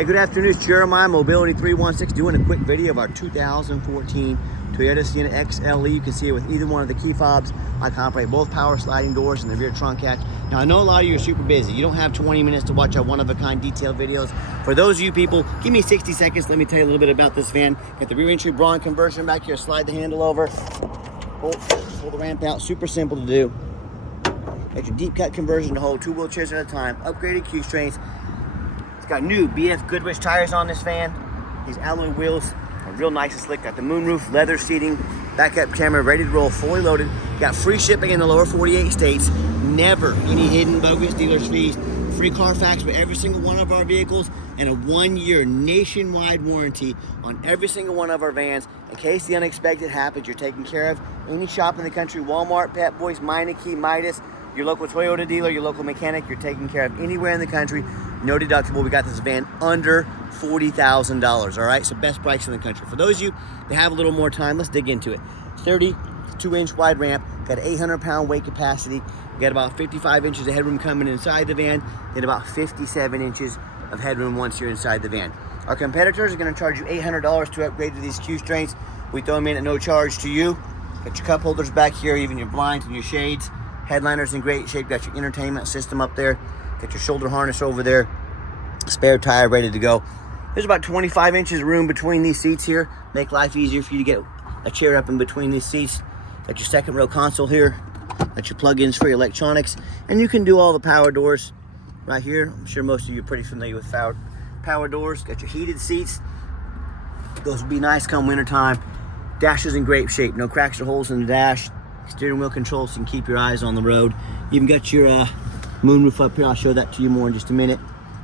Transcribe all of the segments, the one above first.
Hey, good afternoon. It's Jeremiah, Mobility 316, doing a quick video of our 2014 Toyota Sienna XLE. You can see it with either one of the key fobs. I can operate both power sliding doors and the rear trunk hatch. Now, I know a lot of you are super busy. You don't have 20 minutes to watch our one-of-a-kind detailed videos. For those of you people, give me 60 seconds. Let me tell you a little bit about this van. Got the rear entry Braun conversion back here. Slide the handle over. Pull the ramp out. Super simple to do. Got your deep cut conversion to hold 2 wheelchairs at a time. Upgraded Q strains. Got new BF Goodrich tires on this van. These alloy wheels are real nice and slick. Got the moonroof, leather seating, backup camera, ready to roll, fully loaded. Got free shipping in the lower 48 states. Never any hidden bogus dealer's fees. Free Carfax with every single one of our vehicles, and a 1-year nationwide warranty on every single one of our vans. In case the unexpected happens, you're taken care of. Any shop in the country, Walmart, Pep Boys, Meineke, Midas, your local Toyota dealer, your local mechanic, you're taken care of anywhere in the country. No deductible. We got this van under $40,000, all right? So best price in the country. For those of you that have a little more time, let's dig into it. 32-inch wide ramp, got 800-pound weight capacity. We got about 55 inches of headroom coming inside the van, then about 57 inches of headroom once you're inside the van. Our competitors are gonna charge you $800 to upgrade to these Q strains. We throw them in at no charge to you. Got your cup holders back here, even your blinds and your shades. Headliner's in great shape. Got your entertainment system up there. Got your shoulder harness over there. Spare tire ready to go. There's about 25 inches of room between these seats here. Make life easier for you to get a chair up in between these seats. Got your second row console here. Got your plug-ins for your electronics. And you can do all the power doors right here. I'm sure most of you are pretty familiar with power doors. Got your heated seats. Those will be nice come winter time. Dash is in great shape. No cracks or holes in the dash. Steering wheel controls so you can keep your eyes on the road. You even got your moonroof up here. I'll show that to you more in just a minute.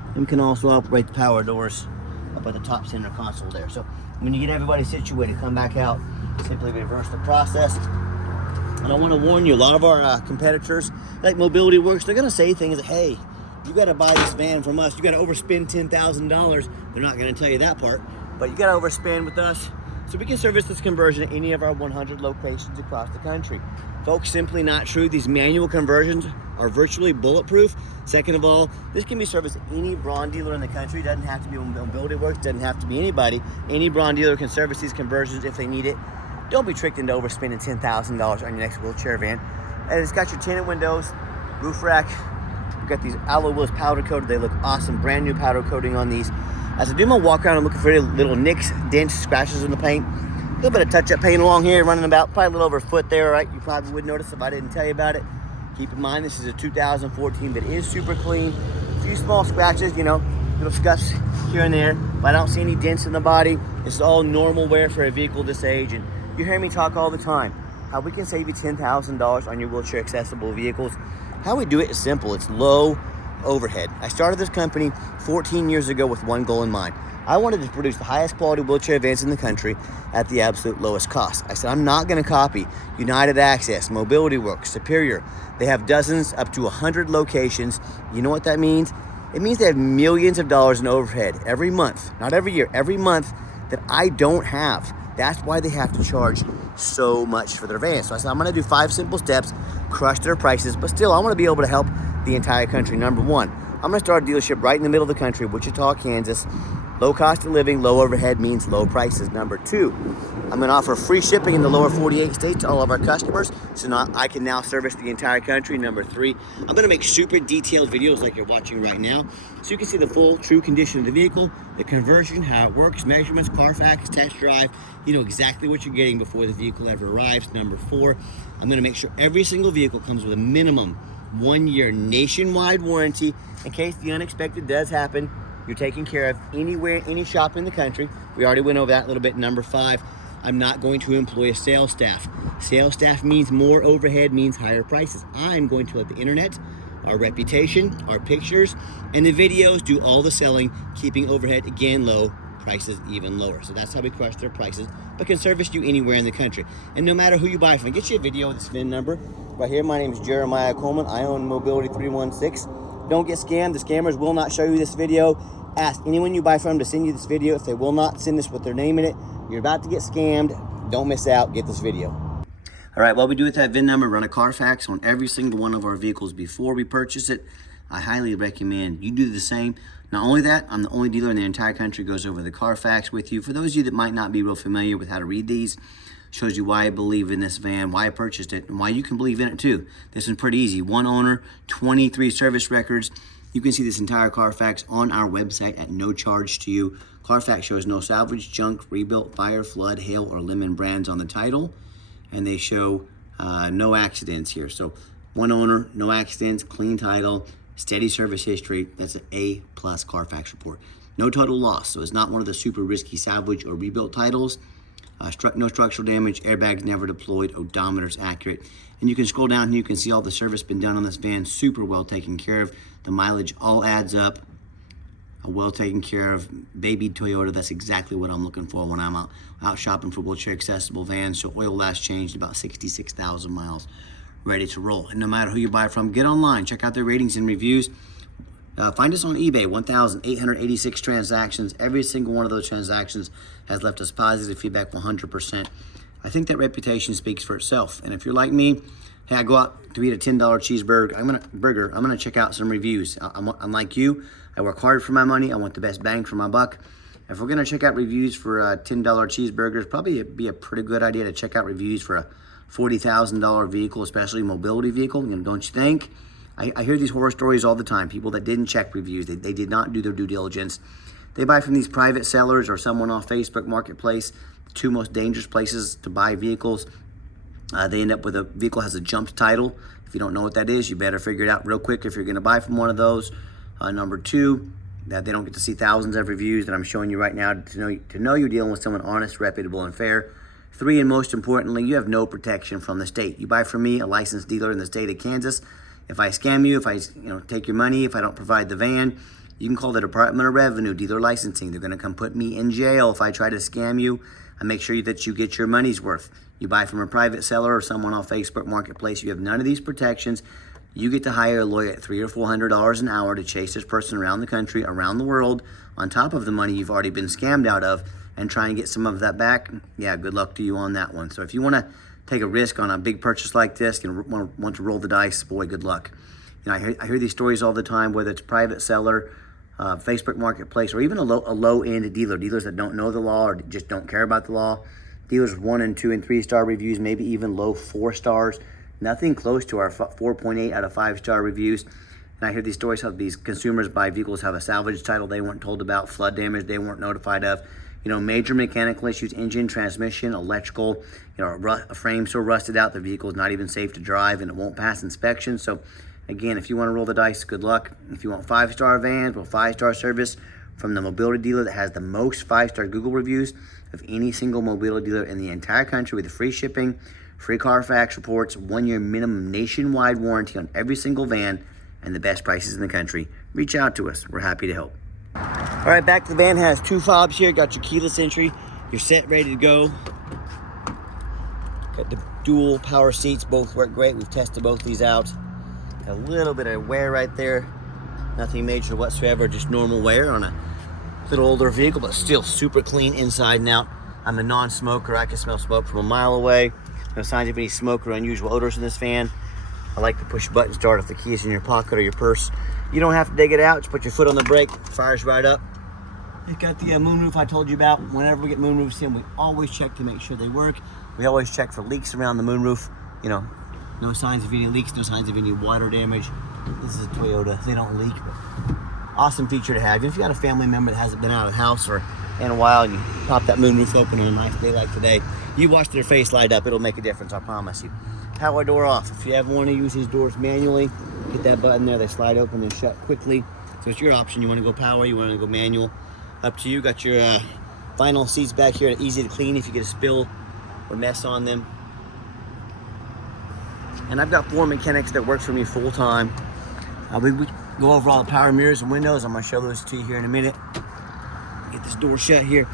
And we can also operate the power doors up at the top center console there. So when you get everybody situated, come back out, simply reverse the process. And I want to warn you, a lot of our competitors, like Mobility Works, they're going to say things like, hey, you got to buy this van from us. You got to overspend $10,000. They're not going to tell you that part, but you got to overspend with us. So we can service this conversion at any of our 100 locations across the country. Folks, simply not true. These manual conversions are virtually bulletproof. Second of all, this can be serviced at any Braun dealer in the country. It doesn't have to be Mobility Works, doesn't have to be anybody. Any Braun dealer can service these conversions if they need it. Don't be tricked into overspending $10,000 on your next wheelchair van. And it's got your tinted windows, roof rack. We've got these alloy wheels powder coated. They look awesome. Brand new powder coating on these. As I do my walk around, I'm looking for any little nicks, dents, scratches in the paint. A little bit of touch-up paint along here, running about probably a little over a foot there, right? You probably would notice if I didn't tell you about it. Keep in mind, this is a 2014 that is super clean. A few small scratches, you know, little scuffs here and there, but I don't see any dents in the body. This is all normal wear for a vehicle this age, and you hear me talk all the time how we can save you $10,000 on your wheelchair accessible vehicles. How we do it is simple. It's low overhead. I started this company 14 years ago with one goal in mind. I wanted to produce the highest quality wheelchair vans in the country at the absolute lowest cost. I said, I'm not going to copy United Access, Mobility Works, Superior. They have dozens, up to 100 locations. You know what that means? It means they have millions of dollars in overhead every month, not every year, every month that I don't have. That's why they have to charge so much for their vans. So I said, I'm going to do 5 simple steps, crush their prices, but still I want to be able to help the entire country. Number one, I'm going to start a dealership right in the middle of the country, Wichita, Kansas. Low cost of living, low overhead means low prices. Number two, I'm going to offer free shipping in the lower 48 states to all of our customers, so now I can now service the entire country. Number three, I'm going to make super detailed videos like you're watching right now, so you can see the full, true condition of the vehicle, the conversion, how it works, measurements, Carfax, test drive. You know exactly what you're getting before the vehicle ever arrives. Number four, I'm going to make sure every single vehicle comes with a minimum 1-year nationwide warranty. In case the unexpected does happen, you're taken care of anywhere, any shop in the country. We already went over that a little bit. Number five, I'm not going to employ a sales staff. Sales staff means more overhead, means higher prices. I'm going to let the internet, our reputation, our pictures, and the videos do all the selling, keeping overhead again low, prices even lower. So that's how we crush their prices, but can service you anywhere in the country. And no matter who you buy from, get you a video with this VIN number. Right here, my name is Jeremiah Coleman. I own Mobility 316. Don't get scammed. The scammers will not show you this video. Ask anyone you buy from to send you this video. If they will not send this with their name in it, you're about to get scammed. Don't miss out. Get this video. All right, what we do with that VIN number, run a Carfax on every single one of our vehicles before we purchase it. I highly recommend you do the same. Not only that, I'm the only dealer in the entire country who goes over the Carfax with you. For those of you that might not be real familiar with how to read these, shows you why I believe in this van, why I purchased it, and why you can believe in it too. This one's pretty easy. One owner, 23 service records. You can see this entire Carfax on our website at no charge to you. Carfax shows no salvage, junk, rebuilt, fire, flood, hail, or lemon brands on the title. And they show no accidents here. So one owner, no accidents, clean title, steady service history. That's an A+ Carfax report. No total loss, so it's not one of the super risky salvage or rebuilt titles. No structural damage, airbags never deployed, odometer's accurate. And you can scroll down and you can see all the service been done on this van, super well taken care of. The mileage all adds up, well taken care of. Baby Toyota, that's exactly what I'm looking for when I'm out shopping for wheelchair accessible vans. So oil last changed about 66,000 miles, ready to roll. And no matter who you buy from, get online, check out their ratings and reviews. Find us on eBay, 1,886 transactions. Every single one of those transactions has left us positive feedback, 100%. I think that reputation speaks for itself. And if you're like me, hey, I go out to eat a $10 cheeseburger, I'm gonna check out some reviews. I'm like you, I work hard for my money. I want the best bang for my buck. If we're gonna check out reviews for $10 cheeseburgers, probably it'd be a pretty good idea to check out reviews for a $40,000 vehicle, especially a mobility vehicle, don't you think? I hear these horror stories all the time. People that didn't check reviews, they did not do their due diligence. They buy from these private sellers or someone off Facebook Marketplace, the two most dangerous places to buy vehicles. They end up with a vehicle has a jumped title. If you don't know what that is, you better figure it out real quick if you're gonna buy from one of those. Number two, that they don't get to see thousands of reviews that I'm showing you right now to know you're dealing with someone honest, reputable, and fair. Three, and most importantly, you have no protection from the state. You buy from me, a licensed dealer in the state of Kansas. If I scam you, if I take your money, if I don't provide the van, you can call the Department of Revenue, dealer licensing. They're gonna come put me in jail if I try to scam you. I make sure that you get your money's worth. You buy from a private seller or someone off Facebook Marketplace, you have none of these protections. You get to hire a lawyer at $300 or $400 an hour to chase this person around the country, around the world, on top of the money you've already been scammed out of, and try and get some of that back. Yeah, good luck to you on that one. So if you wanna take a risk on a big purchase like this, want to roll the dice, boy, good luck. I hear these stories all the time, whether it's private seller, Facebook Marketplace, or even a low-end dealer, dealers that don't know the law or just don't care about the law, dealers with 1 and 2 and 3 star reviews, maybe even low 4 stars, nothing close to our 4.8 out of 5-star reviews. And I hear these stories how these consumers buy vehicles have a salvage title they weren't told about, flood damage they weren't notified of, major mechanical issues, engine, transmission, electrical, a frame so rusted out the vehicle is not even safe to drive and it won't pass inspection. So again, if you want to roll the dice, good luck. If you want 5-star vans with 5-star service from the mobility dealer that has the most 5-star Google reviews of any single mobility dealer in the entire country, with free shipping, free Carfax reports, 1-year minimum nationwide warranty on every single van, and the best prices in the country, reach out to us. We're happy to help. All right, back to the van. Has 2 fobs here. Got your keyless entry. You're set, ready to go. Got the dual power seats. Both work great. We've tested both these out. A little bit of wear right there. Nothing major whatsoever. Just normal wear on a little older vehicle, but still super clean inside and out. I'm a non-smoker. I can smell smoke from a mile away. No signs of any smoke or unusual odors in this van. I like to push button start if the key is in your pocket or your purse. You don't have to dig it out. Just put your foot on the brake. Fires right up. You've got the moonroof I told you about. Whenever we get moonroofs in, we always check to make sure they work. We always check for leaks around the moonroof. No signs of any leaks, no signs of any water damage. This is a Toyota. They don't leak, but awesome feature to have. If you got a family member that hasn't been out of the house or in a while, and you pop that moonroof open on a nice day like today, you watch their face light up. It'll make a difference, I promise you. Power door off. If you ever want to use these doors manually, hit that button there. They slide open and shut quickly. So it's your option. You want to go power, you want to go manual. Up to you. Got your vinyl seats back here. Easy to clean if you get a spill or mess on them. And I've got 4 mechanics that work for me full time. We go over all the power mirrors and windows. I'm going to show those to you here in a minute. Get this door shut here.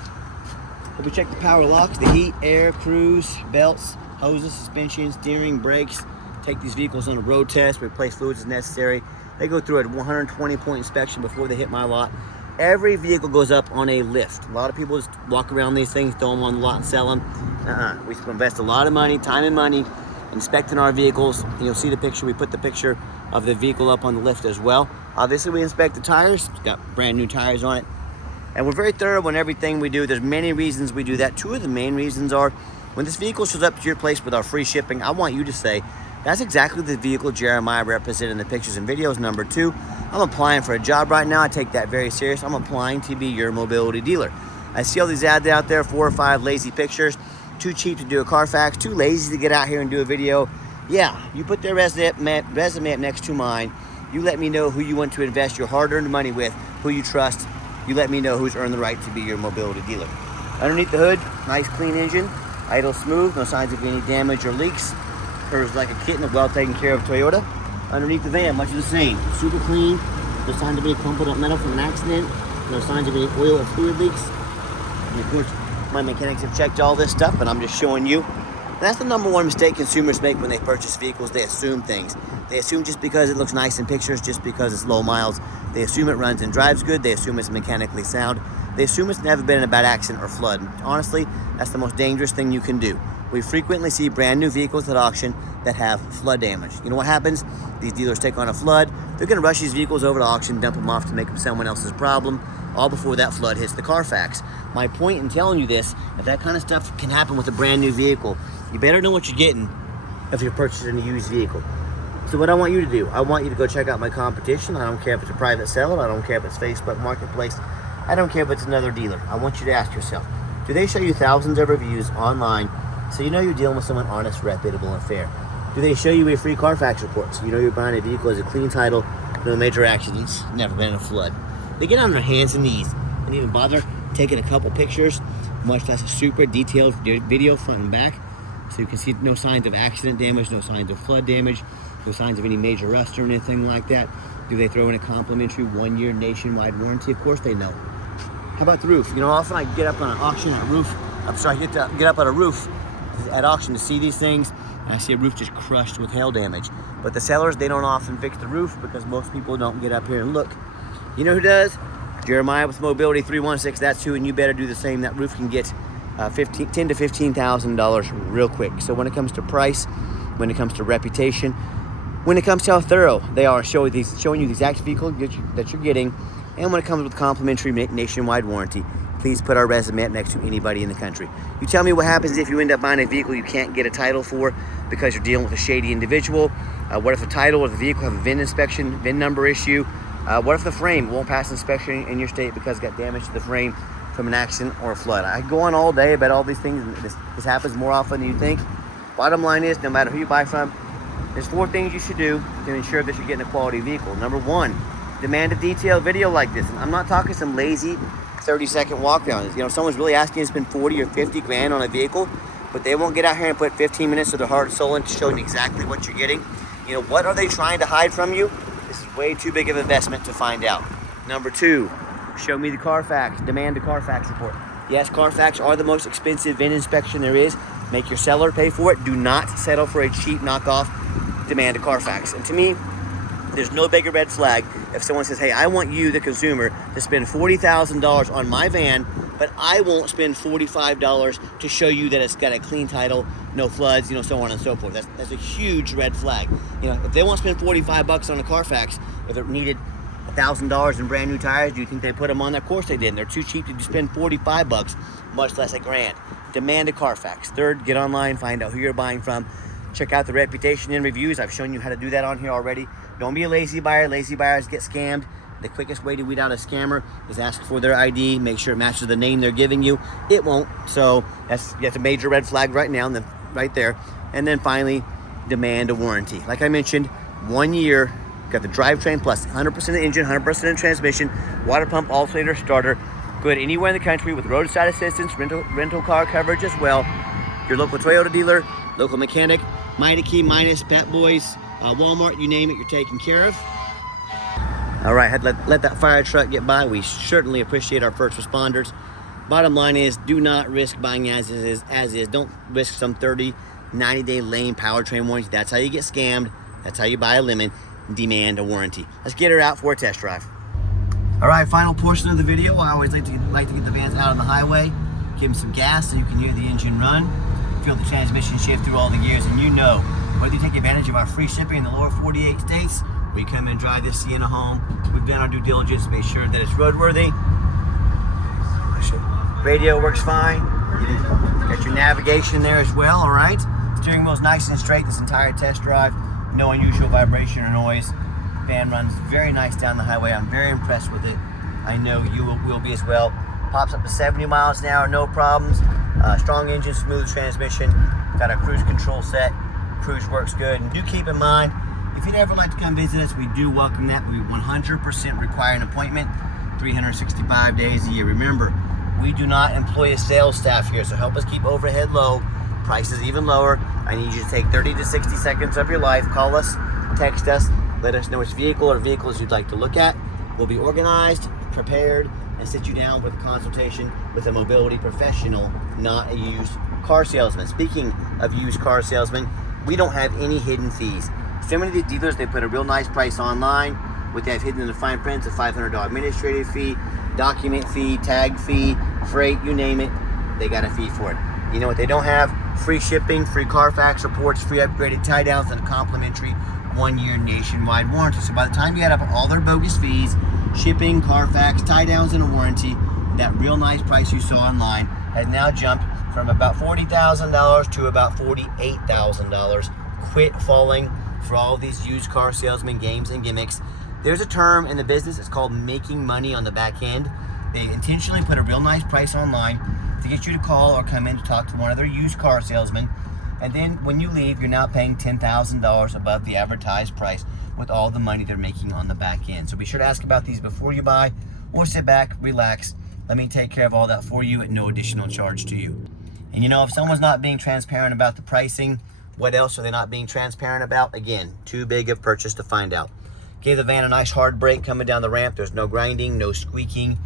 We check the power locks, the heat, air, cruise, belts, hoses, suspension, steering, brakes. Take these vehicles on a road test, replace fluids as necessary. They go through a 120-point inspection before they hit my lot. Every vehicle goes up on a lift. A lot of people just walk around these things, throw them on the lot and sell them. We invest a lot of money, time and money, inspecting our vehicles. And you'll see the picture. We put the picture of the vehicle up on the lift as well. Obviously, we inspect the tires. It's got brand new tires on it. And we're very thorough in everything we do. There's many reasons we do that. Two of the main reasons are, when this vehicle shows up to your place with our free shipping, I want you to say, that's exactly the vehicle Jeremiah represented in the pictures and videos. Number two, I'm applying for a job right now. I take that very serious. I'm applying to be your mobility dealer. I see all these ads out there, 4 or 5 lazy pictures, too cheap to do a Carfax, too lazy to get out here and do a video. Yeah, you put their resume up next to mine. You let me know who you want to invest your hard-earned money with, who you trust. You let me know who's earned the right to be your mobility dealer. Underneath the hood, nice clean engine, idle smooth, no signs of any damage or leaks. Curves like a kitten, well taken care of Toyota. Underneath the van, much of the same. Super clean, no signs of any crumpled up metal from an accident, no signs of any oil or fluid leaks. And of course, my mechanics have checked all this stuff, and I'm just showing you. That's the number one mistake consumers make when they purchase vehicles. They assume things. They assume just because it looks nice in pictures, just because it's low miles, they assume it runs and drives good. They assume it's mechanically sound. They assume it's never been in a bad accident or flood. And honestly, that's the most dangerous thing you can do. We frequently see brand new vehicles at auction that have flood damage. You know what happens? These dealers take on a flood. They're gonna rush these vehicles over to auction, dump them off to make them someone else's problem, all before that flood hits the Carfax. My point in telling you this, if that kind of stuff can happen with a brand new vehicle, you better know what you're getting if you're purchasing a used vehicle. So what I want you to do, I want you to go check out my competition. I don't care if it's a private seller. I don't care if it's Facebook Marketplace. I don't care if it's another dealer. I want you to ask yourself, do they show you thousands of reviews online so you know you're dealing with someone honest, reputable, and fair? Do they show you a free Carfax report so you know you're buying a vehicle as a clean title, no major accidents, never been in a flood? They get on their hands and knees and even bother taking a couple pictures, much less a super detailed video front and back, so you can see no signs of accident damage, no signs of flood damage, no signs of any major rust or anything like that. Do they throw in a complimentary 1-year nationwide warranty? Of course they know. How about the roof? You know, often I get up on an auction at a roof. Get up on a roof at auction to see these things, and I see a roof just crushed with hail damage. But the sellers, they don't often fix the roof because most people don't get up here and look. You know who does? Jeremiah with Mobility 316. That's who, and you better do the same. That roof can get $10,000 to $15,000 real quick. So when it comes to price, when it comes to reputation, when it comes to how thorough they are showing you the exact vehicle that you're getting, and when it comes with complimentary nationwide warranty, please put our resume up next to anybody in the country. You tell me what happens if you end up buying a vehicle you can't get a title for because you're dealing with a shady individual. What if the title or the vehicle have a VIN inspection, VIN number issue? What if the frame won't pass inspection in your state because it got damage to the frame from an accident or a flood? I go on all day about all these things, and this happens more often than you think. Bottom line is, no matter who you buy from, there's 4 things you should do to ensure that you're getting a quality vehicle. Number 1, demand a detailed video like this. And I'm not talking some lazy 30-second walk around. You know, if someone's really asking you to spend 40 or 50 grand on a vehicle, but they won't get out here and put 15 minutes of their heart and soul into showing exactly what you're getting. You know, what are they trying to hide from you? This is way too big of an investment to find out. Number 2, show me the Carfax. Demand a Carfax report. Yes, Carfax are the most expensive VIN inspection there is. Make your seller pay for it. Do not settle for a cheap knockoff. Demand a Carfax. And to me, there's no bigger red flag if someone says, hey, I want you, the consumer, to spend $40,000 on my van, but I won't spend $45 to show you that it's got a clean title, no floods, you know, so on and so forth. That's a huge red flag. You know, if they won't spend $45 on a Carfax, if it needed $1,000 in brand new tires, do you think they put them on there? Of course they didn't. They're too cheap to spend $45, much less $1,000. Demand a Carfax. Third, get online, find out who you're buying from. Check out the reputation and reviews. I've shown you how to do that on here already. Don't be a lazy buyer. Lazy buyers get scammed. The quickest way to weed out a scammer is ask for their ID, make sure it matches the name they're giving you. It won't. So that's a major red flag right now, and then right there. And then finally, demand a warranty. Like I mentioned, 1 year, got the drivetrain plus 100% engine, 100% transmission, water pump, alternator, starter. Good anywhere in the country with roadside assistance, rental car coverage as well. Your local Toyota dealer, local mechanic, Mighty Key, Minus, Pet Boys, Walmart, you name it, you're taken care of. All right, had let that fire truck get by. We certainly appreciate our first responders. Bottom line is, do not risk buying as is. Don't risk some 30, 90-day lame powertrain warranty. That's how you get scammed. That's how you buy a lemon. Demand a warranty. Let's get her out for a test drive. All right, final portion of the video. I always like to get the vans out on the highway, give them some gas so you can hear the engine run, feel the transmission shift through all the gears, and you know, whether you take advantage of our free shipping in the lower 48 states when you come and drive this Sienna home. We've done our due diligence to make sure that it's roadworthy. Radio works fine. You got your navigation there as well, all right? Steering wheel's nice and straight this entire test drive. No unusual vibration or noise. Fan runs very nice down the highway. I'm very impressed with it. I know you will be as well. Pops up to 70 miles an hour, no problems. Strong engine, smooth transmission. Got a cruise control set. Cruise works good. And do keep in mind, if you'd ever like to come visit us, we do welcome that. We 100% require an appointment, 365 days a year. Remember, we do not employ a sales staff here, so help us keep overhead low, prices even lower. I need you to take 30 to 60 seconds of your life. Call us, text us, let us know which vehicle or vehicles you'd like to look at. We'll be organized, prepared, and sit you down with a consultation with a mobility professional, not a used car salesman. Speaking of used car salesmen, we don't have any hidden fees. So many of these dealers, they put a real nice price online. What they have hidden in the fine print is a $500 administrative fee, document fee, tag fee, freight, you name it, they got a fee for it. You know what they don't have? Free shipping, free Carfax reports, free upgraded tie downs, and a complimentary 1-year nationwide warranty. So by the time you add up all their bogus fees, shipping, Carfax, tie downs, and a warranty, that real nice price you saw online has now jumped from about $40,000 to about $48,000. Quit falling for all these used car salesman games and gimmicks. There's a term in the business, it's called making money on the back end. They intentionally put a real nice price online to get you to call or come in to talk to one of their used car salesmen. And then when you leave, you're now paying $10,000 above the advertised price with all the money they're making on the back end. So be sure to ask about these before you buy, or sit back, relax. Let me take care of all that for you at no additional charge to you. And you know, if someone's not being transparent about the pricing, what else are they not being transparent about? Again, too big of purchase to find out. Gave the van a nice hard brake coming down the ramp. There's no grinding, no squeaking,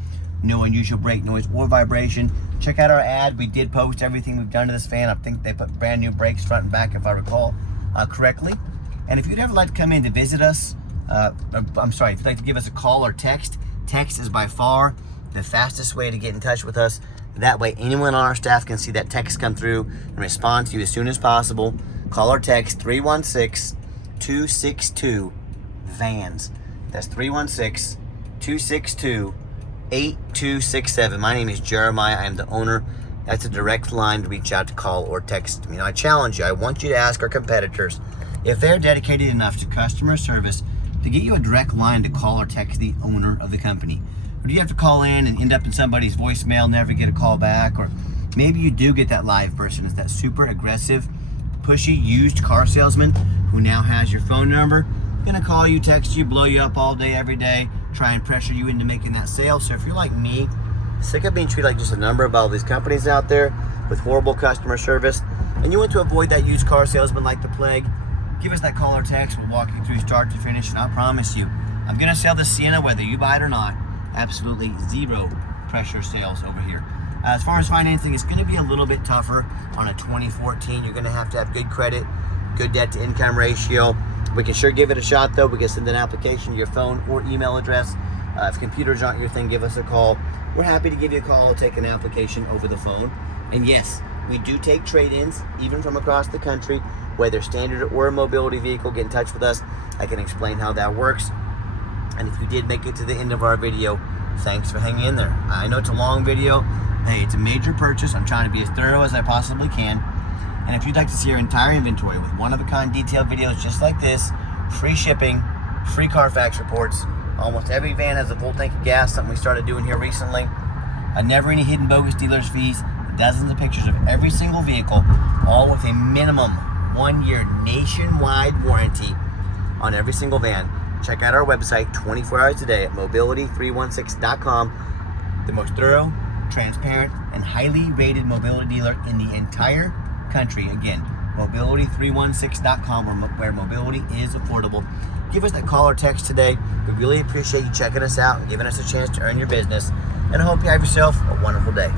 no unusual brake noise or vibration. Check out our ad. We did post everything we've done to this van. I think they put brand new brakes front and back, if I recall correctly. And if you'd ever like to come in to visit us, if you'd like to give us a call or text is by far the fastest way to get in touch with us. That way anyone on our staff can see that text come through and respond to you as soon as possible. Call or text 316-262-VANS. That's 316-262-8267. My name is Jeremiah. I am the owner. That's a direct line to reach out to call or text me. Now, I challenge you. I want you to ask our competitors if they're dedicated enough to customer service to get you a direct line to call or text the owner of the company. Or do you have to call in and end up in somebody's voicemail, never get a call back? Or maybe you do get that live person. It's that super aggressive, pushy used car salesman who now has your phone number, gonna call you, text you, blow you up all day, every day, try and pressure you into making that sale. So if you're like me, sick of being treated like just a number by all these companies out there with horrible customer service, and you want to avoid that used car salesman like the plague, give us that call or text. We'll walk you through start to finish, and I promise you, I'm gonna sell this Sienna whether you buy it or not. Absolutely zero pressure sales over here. As far as financing, it's going to be a little bit tougher on a 2014. You're going to have good credit, good debt to income ratio. We can sure give it a shot though. We can send an application to your phone or email address. If computers aren't your thing, give us a call. We're happy to give you a call or take an application over the phone. And yes, we do take trade-ins, even from across the country, whether standard or a mobility vehicle. Get in touch with us. I can explain how that works. And if you did make it to the end of our video, thanks for hanging in there. I know it's a long video. Hey, it's a major purchase. I'm trying to be as thorough as I possibly can. And if you'd like to see our entire inventory with one-of-a-kind detailed videos just like this, free shipping, free Carfax reports, almost every van has a full tank of gas, something we started doing here recently. Never any hidden bogus dealers fees, dozens of pictures of every single vehicle, all with a minimum 1-year nationwide warranty on every single van. Check out our website 24 hours a day at mobility316.com. The most thorough, transparent, and highly rated mobility dealer in the entire country. Again, mobility316.com, where mobility is affordable. Give us that call or text today. We really appreciate you checking us out and giving us a chance to earn your business. And I hope you have yourself a wonderful day.